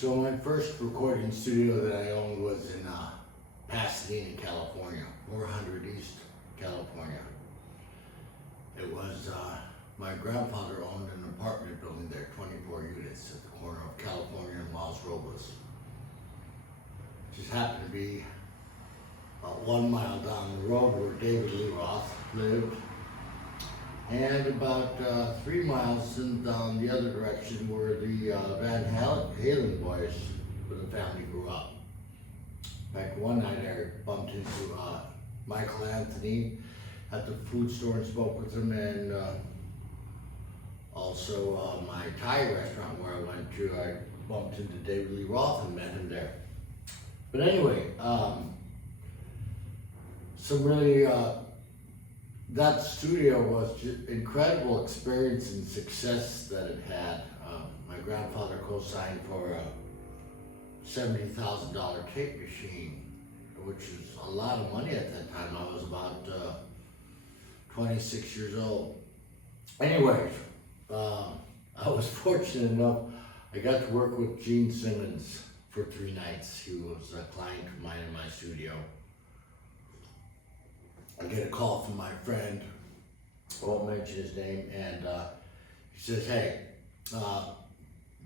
So my first recording studio that I owned was in Pasadena, California, 400 East, California. It was, my grandfather owned an apartment building there, 24 units at the corner of California and Los Robles. Just happened to be about 1 mile down the road where David Lee Roth lived, and about 3 miles down the other direction where the Van Halen boys with the family grew up. In fact, one night I bumped into Michael Anthony at the food store and spoke with him, and also my Thai restaurant where I went to, I bumped into David Lee Roth and met him there. But anyway, some really, that studio was just incredible experience and success that it had. My grandfather co-signed for a $70,000 tape machine, which is a lot of money at that time. I was about 26 years old. Anyways, I was fortunate enough, I got to work with Gene Simmons for 3 nights. He was a client of mine in my studio. I get a call from my friend, I won't mention his name, and he says, hey,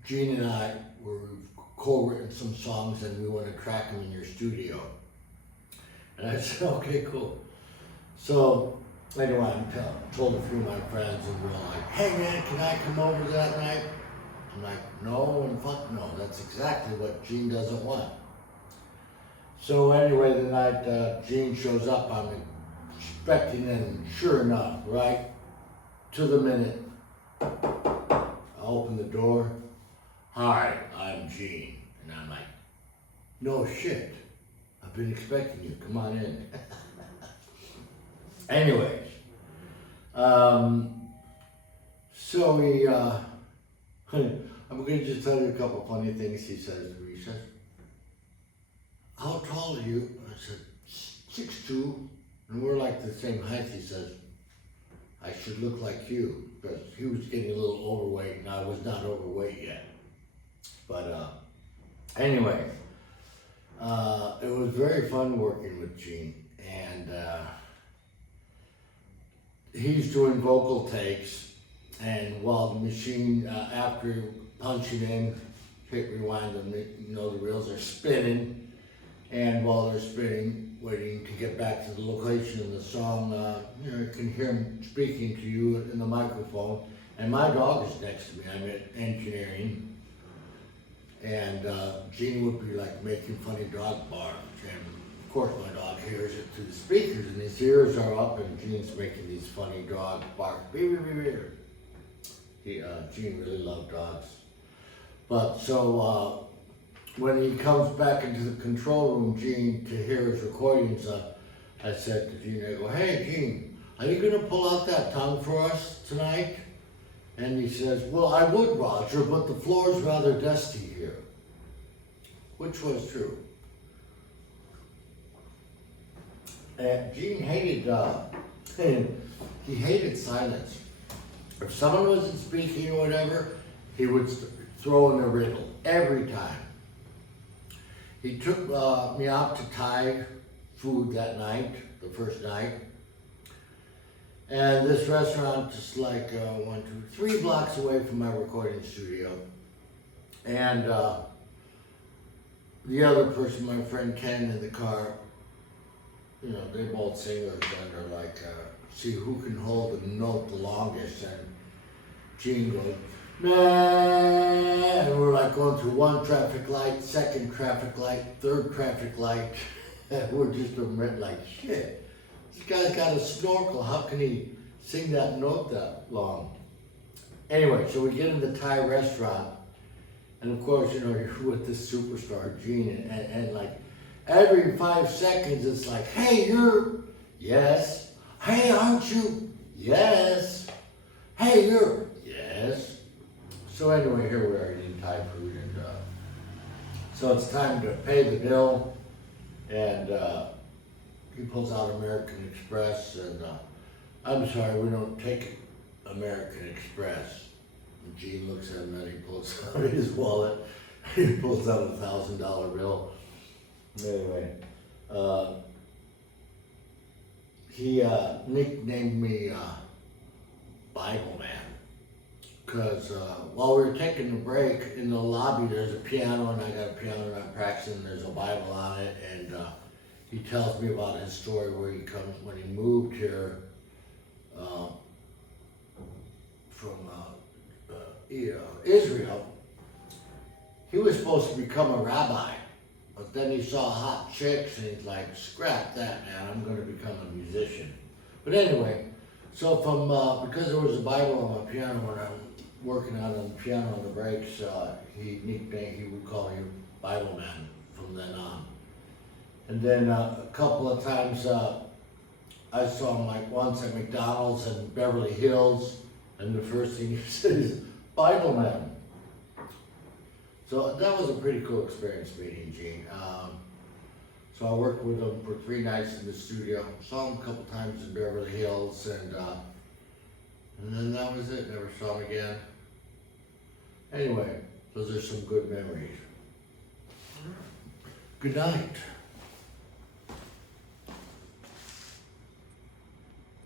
Gene and I we've co-written some songs and we want to track them in your studio. And I said, okay, cool. So anyway, I told a few of my friends, and we're like, hey man, can I come over that night? I'm like, no and fuck no, that's exactly what Gene doesn't want. So anyway, the night Gene shows up, I'm expecting, and sure enough, right to the minute, I open the door. Hi, I'm Gene. And I'm like, no shit, I've been expecting you, come on in. Anyways, so we, I'm going to just tell you a couple funny things he says to me. He says, how tall are you? I said, 6'2", and we're like the same height. He says, I should look like you, because he was getting a little overweight and I was not overweight yet. But anyway, it was very fun working with Gene, and he's doing vocal takes, and while the machine, after punching in, hit rewind, the reels are spinning, and while they're spinning, waiting to get back to the location of the song, you can hear him speaking to you in the microphone, and my dog is next to me. I'm at engineering, and Gene would be like making funny dog barks, and of course my dog hears it through the speakers, and his ears are up, and Gene's making these funny dog barks. Gene really loved dogs. But so when he comes back into the control room, Gene, to hear his recordings, I said to Gene, I go, hey Gene, are you gonna pull out that tongue for us tonight? And he says, well, I would, Roger, but the floor's rather dusty here. Which was true. And Gene hated, he hated silence. If someone wasn't speaking or whatever, he would throw in a riddle every time. He took me out to Thai food that night, the first night. And this restaurant just like 3 blocks away from my recording studio. And the other person, my friend Ken, in the car, they both singers, and they're like, see who can hold the note the longest. And Gene goes, nah, and we're like going through 1 traffic light, 2nd traffic light, 3rd traffic light. And we're just like, shit, this guy's got a snorkel. How can he sing that note that long? Anyway, so we get in the Thai restaurant, and of course, you're with this superstar, Gene, and like every 5 seconds, it's like, hey, you're, yes. Hey, aren't you? Yes. Hey, you're, yes. So anyway, here we are eating Thai food, and so it's time to pay the bill, and he pulls out American Express, and I'm sorry, we don't take American Express. And Gene looks at him and he pulls out his wallet He pulls out a $1,000 bill. Anyway, he nicknamed me Bible Man. Because while we were taking a break in the lobby, there's a piano, and I got a piano and I'm practicing. There's a Bible on it, and he tells me about his story where he comes when he moved here from Israel. He was supposed to become a rabbi, but then he saw hot chicks and he's like, "Scrap that, man! I'm going to become a musician." But anyway, so from because there was a Bible on my piano when I'm working on the piano on the breaks, he would call me Bible Man from then on. And then a couple of times I saw him like once at McDonald's in Beverly Hills, and the first thing he said is Bible Man. So that was a pretty cool experience meeting Gene. So I worked with him for 3 nights in the studio. Saw him a couple times in Beverly Hills, and then that was it. Never saw him again. Anyway, those are some good memories. Good night.